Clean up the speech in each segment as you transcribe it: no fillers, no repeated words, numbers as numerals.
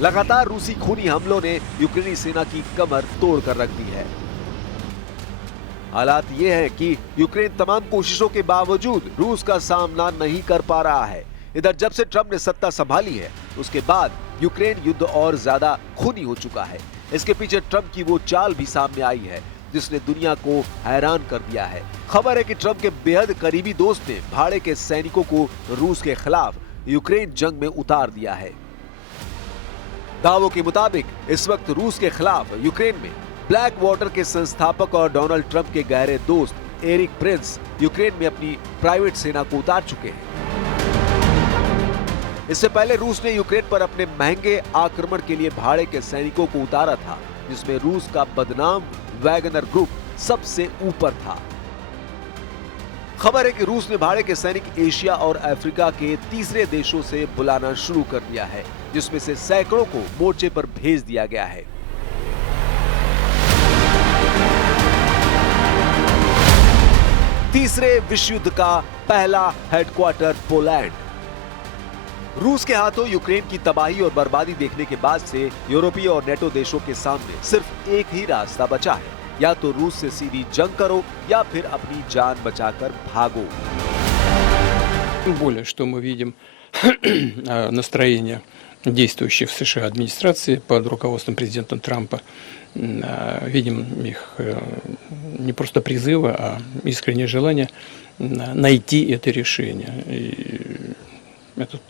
लगातार रूसी खूनी हमलों ने यूक्रेनी सेना की कमर तोड़ कर रख दी है। हालात ये है कि यूक्रेन तमाम कोशिशों के बावजूद रूस का सामना नहीं कर पा रहा है। इधर जब से ट्रंप ने सत्ता संभाली है उसके बाद यूक्रेन युद्ध और ज्यादा खूनी हो चुका है। इसके पीछे ट्रंप की वो चाल भी सामने आई है जिसने दुनिया को हैरान कर दिया है। खबर है कि ट्रंप के बेहद करीबी दोस्त ने भाड़े के सैनिकों को रूस के खिलाफ यूक्रेन जंग में उतार दिया है। दावों के मुताबिक इस वक्त रूस के खिलाफ यूक्रेन में ब्लैक वाटर के संस्थापक और डोनाल्ड ट्रंप के गहरे दोस्त एरिक प्रिंस यूक्रेन में अपनी प्राइवेट सेना को उतार चुके हैं। इससे पहले रूस ने यूक्रेन पर अपने महंगे आक्रमण के लिए भाड़े के सैनिकों को उतारा था, जिसमें रूस का बदनाम वैगनर ग्रुप सबसे ऊपर था। खबर है कि रूस ने भाड़े के सैनिक एशिया और अफ्रीका के तीसरे देशों से बुलाना शुरू कर दिया है, जिसमें से सैकड़ों को मोर्चे पर भेज दिया गया है। तीसरे विश्व युद्ध का पहला हेडक्वार्टर पोलैंड। रूस के हाथों यूक्रेन की तबाही और बर्बादी देखने के बाद से यूरोपीय और नेटो देशों के सामने सिर्फ एक ही रास्ता बचा है, या तो रूस से सीधी जंग करो या फिर अपनी जान बचाकर भागो। Тем более, что мы видим настроение действующей в США администрации под руководством президента Трампа. Видим их не просто призывы, а искреннее желание найти это решение. И этот,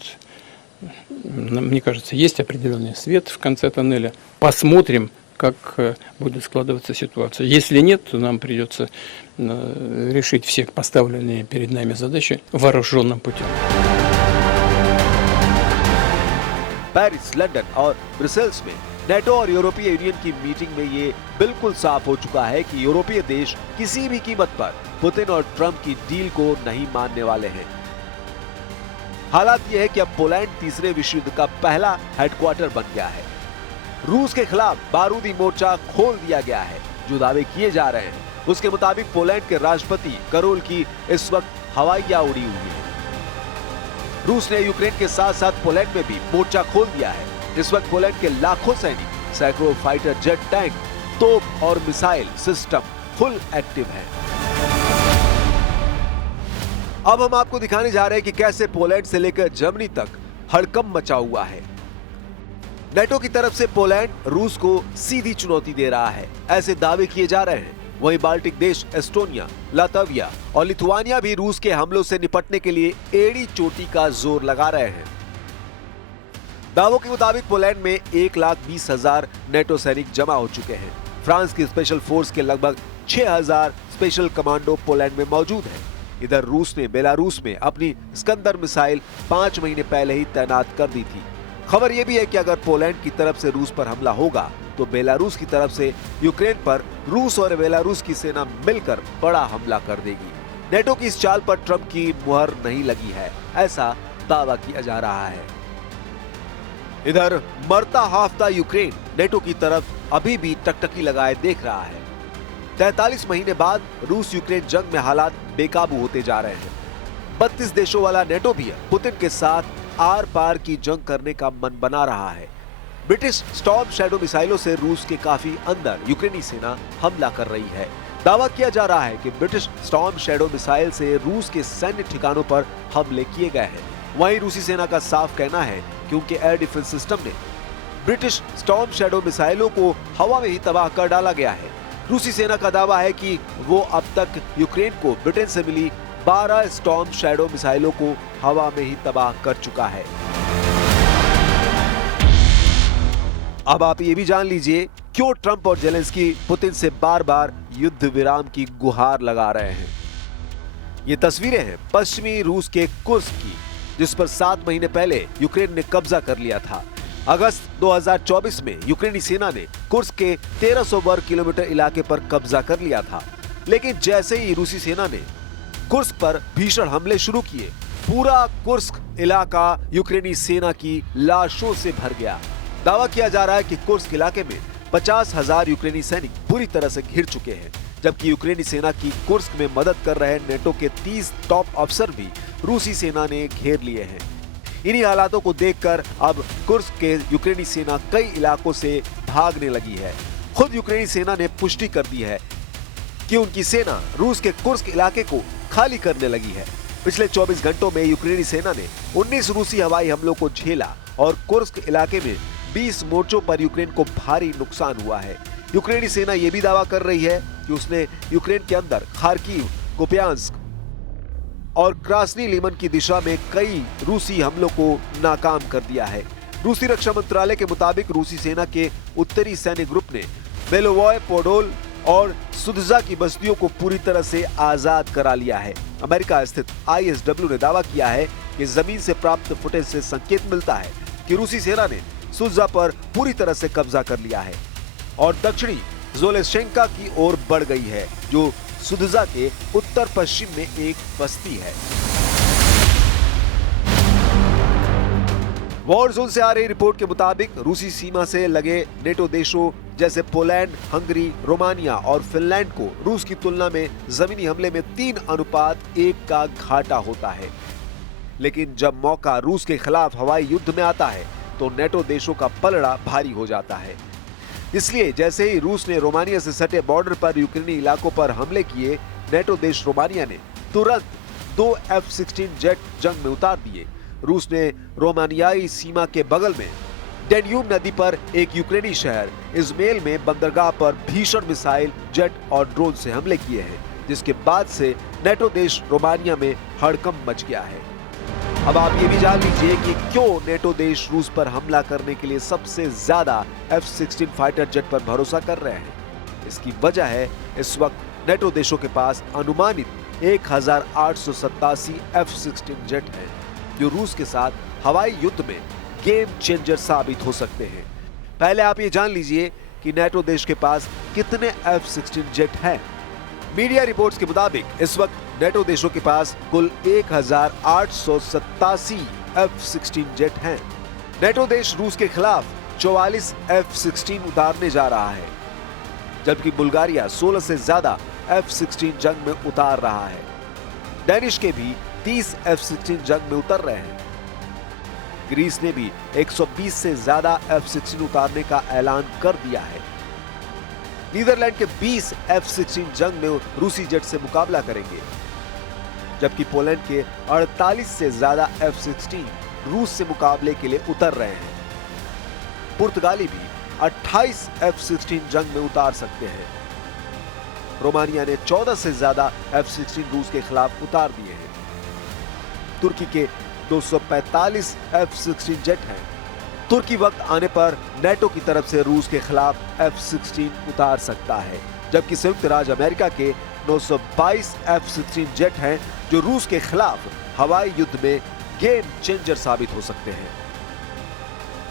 мне кажется, есть определенный свет в конце тоннеля. Посмотрим, как будет складываться ситуация. Если нет, то нам придется решить все поставленные перед нами задачи вооруженным путем. पेरिस, लंदन और ब्रसेल्स में नेटो और यूरोपीय यूनियन की मीटिंग में ये बिल्कुल साफ हो चुका है कि यूरोपीय देश किसी भी कीमत पर पुतिन और ट्रंप की डील को नहीं मानने वाले हैं। हालात ये है कि अब पोलैंड तीसरे विश्व युद्ध का पहला हेडक्वार्टर बन गया है। रूस के खिलाफ बारूदी मोर्चा खोल दिया गया है। जो दावे किए जा रहे हैं उसके मुताबिक पोलैंड के राष्ट्रपति करोल की इस वक्त हवाइयां उड़ी हुई है। रूस ने यूक्रेन के साथ साथ पोलैंड में भी मोर्चा खोल दिया है। इस वक्त पोलैंड के लाखों सैनिक, सैकड़ों फाइटर जेट, टैंक, तोप और मिसाइल सिस्टम फुल एक्टिव है। अब हम आपको दिखाने जा रहे हैं कि कैसे पोलैंड से लेकर जर्मनी तक हड़कंप मचा हुआ है। नेटो की तरफ से पोलैंड रूस को सीधी चुनौती दे रहा है, ऐसे दावे किए जा रहे हैं। वहीं बाल्टिक देश एस्टोनिया, लातविया और लिथुआनिया भी रूस के हमलों से निपटने के लिए एड़ी चोटी का जोर लगा रहे हैं। दावों के मुताबिक पोलैंड में 1,20,000 नेटो सैनिक जमा हो चुके हैं। फ्रांस की स्पेशल फोर्स के लगभग 6,000 स्पेशल कमांडो पोलैंड में मौजूद हैं। इधर रूस ने बेलारूस में अपनी स्कंदर मिसाइल 5 महीने पहले ही तैनात कर दी थी। खबर यह भी है कि अगर पोलैंड की तरफ से रूस पर हमला होगा तो बेलारूस की तरफ से यूक्रेन पर रूस और बेलारूस की सेना मिलकर बड़ा हमला कर देगी। नेटो की इस चाल पर ट्रंप की मुहर नहीं लगी है, ऐसा दावा किया जा रहा है। इधर मरता हाफता यूक्रेन नेटो की तरफ अभी भी टकटकी लगाए देख रहा है। 43 महीने बाद रूस यूक्रेन जंग में हालात बेकाबू होते जा रहे हैं। 32 देशों वाला नेटो भी पुतिन के साथ आर पार की जंग करने का मन बना रहा है। ब्रिटिश स्टॉर्म शैडो मिसाइलों से रूस के काफी अंदर यूक्रेनी सेना हमला कर रही है। दावा किया जा रहा है कि ब्रिटिश स्टॉर्म शैडो मिसाइल से रूस के सैन्य ठिकानों पर हमले किए गए हैं। वहीं रूसी सेना का साफ कहना है कि उनके एयर डिफेंस सिस्टम ने ब्रिटिश स्टॉर्म शैडो मिसाइलों को हवा में ही तबाह कर डाला गया है। रूसी सेना का दावा है कि वो अब तक यूक्रेन को ब्रिटेन से मिली 12 स्टॉर्म शैडो मिसाइलों को हवा में ही तबाह कर चुका है। अब आप ये भी जान लीजिए क्यों ट्रंप और जेलेंस्की पुतिन से बार बार युद्ध विराम की गुहार लगा रहे हैं। ये तस्वीरें हैं पश्चिमी रूस के कुर्स्क की, जिस पर 7 महीने पहले यूक्रेन ने कब्जा कर लिया था। अगस्त 2024 में यूक्रेनी सेना ने कुर्स्क के 1300 वर्ग किलोमीटर इलाके पर कब्जा कर लिया था। लेकिन जैसे ही रूसी सेना ने कुर्स्क पर भीषण हमले शुरू किए, पूरा कुर्स्क इलाका यूक्रेनी सेना की लाशों से भर गया। दावा किया जा रहा है कि कुर्स्क इलाके में 50,000 यूक्रेनी सैनिक पूरी तरह से घिर चुके हैं, जबकि यूक्रेनी सेना की कुर्स्क में मदद कर रहे नेटो के 30 टॉप अफसर भी रूसी सेना ने घेर लिए हैं। इन्हीं हालातों को देखकर अब कुर्स्क के यूक्रेनी सेना कई इलाकों से भागने लगी है। खुद यूक्रेनी सेना ने पुष्टि कर दी है कि उनकी सेना रूस के कुर्स्क इलाके को खाली करने लगी है। पिछले 24 घंटों में यूक्रेनी सेना ने 19 रूसी हवाई हमलों को झेला और कुर्स्क इलाके में 20 मोर्चों पर यूक्रेन को भारी नुकसान हुआ है। यूक्रेनी सेना यह भी दावा कर रही है कि उसने यूक्रेन के अंदर खार्किव, कुपियांस्क और क्रास्नी लिमन की दिशा में कई रूसी हमलों को नाकाम कर दिया है। रूसी रक्षा मंत्रालय के मुताबिक रूसी सेना के उत्तरी सैन्य ग्रुप ने बेलोवॉय, पोडोल और सुदजा की बस्तियों को पूरी तरह से आजाद करा लिया है। अमेरिका स्थित ISW ने दावा किया है कि जमीन से प्राप्त फुटेज से संकेत मिलता है कि रूसी सेना ने सुदजा पर पूरी तरह से कब्जा कर लिया है और दक्षिणी जोलेशेंका की ओर बढ़ गई है, जो सुदजा के उत्तर पश्चिम में एक बस्ती है। वॉर जोन से आ रही रिपोर्ट के मुताबिक रूसी सीमा से लगे नेटो देशों जैसे पोलैंड, हंगरी, रोमानिया और फिनलैंड को रूस की तुलना में जमीनी हमले में 3:1 का घाटा होता है। लेकिन जब मौका रूस के खिलाफ हवाई युद्ध में आता है तो नेटो देशों का पलड़ा भारी हो जाता है। इसलिए जैसे ही रूस ने रोमानिया से सटे बॉर्डर पर यूक्रेनी इलाकों पर हमले किए, नेटो देश रोमानिया ने तुरंत 2 F-16 जेट जंग में उतार दिए। रूस ने रोमानियाई सीमा के बगल में डेन्यूब नदी पर एक यूक्रेनी शहर इज़मेल में बंदरगाह पर भीषण मिसाइल, जेट और ड्रोन से हमले किए हैं, जिसके बाद से नेटो देश रोमानिया में हड़कंप मच गया है। अब आप ये भी जान लीजिए कि क्यों नेटो देश रूस पर हमला करने के लिए सबसे ज्यादा F-16 फाइटर जेट पर भरोसा कर रहे हैं। इसकी वजह है इस वक्त नेटो देशों के पास अनुमानित 1887 F-16 जेट हैं, जो रूस के साथ हवाई युद्ध में गेम चेंजर साबित हो सकते हैं। पहले आप ये जान लीजिए कि नेटो देश के पास कितने F-16 जेट हैं। मीडिया रिपोर्ट्स के मुताबिक इस वक्त नेटो देशों के पास कुल 1887 F-16 जेट हैं। नेटो देश रूस के खिलाफ 44 F-16 उतारने जा रहा है, जबकि बुल्गारिया 16 से ज्यादा F-16 जंग में उतार रहा है। डेनिश के भी 30 F-16 जंग में उतर रहे हैं। ग्रीस ने भी 120 से ज्यादा F-16 उतारने का ऐलान कर दिया है। नीदरलैंड के 20 F-16 जंग में रूसी जेट से मुकाबला करेंगे, जबकि पोलैंड के 48 से ज्यादा F-16 रूस से मुकाबले के लिए उतर रहे हैं। पुर्तगाली भी 28 F-16 जंग में उतार सकते हैं। रोमानिया ने 14 से ज्यादा F-16 रूस के खिलाफ उतार दिए हैं। तुर्की के 245 F-16 जेट हैं। तुर्की वक्त आने पर नेटो की तरफ से रूस के खिलाफ F-16 उतार सकता है, जबकि संयुक्त राज्य अमेरिका के 922 F-16 जेट हैं, जो रूस के खिलाफ हवाई युद्ध में गेम चेंजर साबित हो सकते हैं।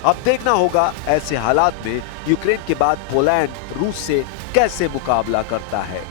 अब देखना होगा ऐसे हालात में यूक्रेन के बाद पोलैंड रूस से कैसे मुकाबला करता है।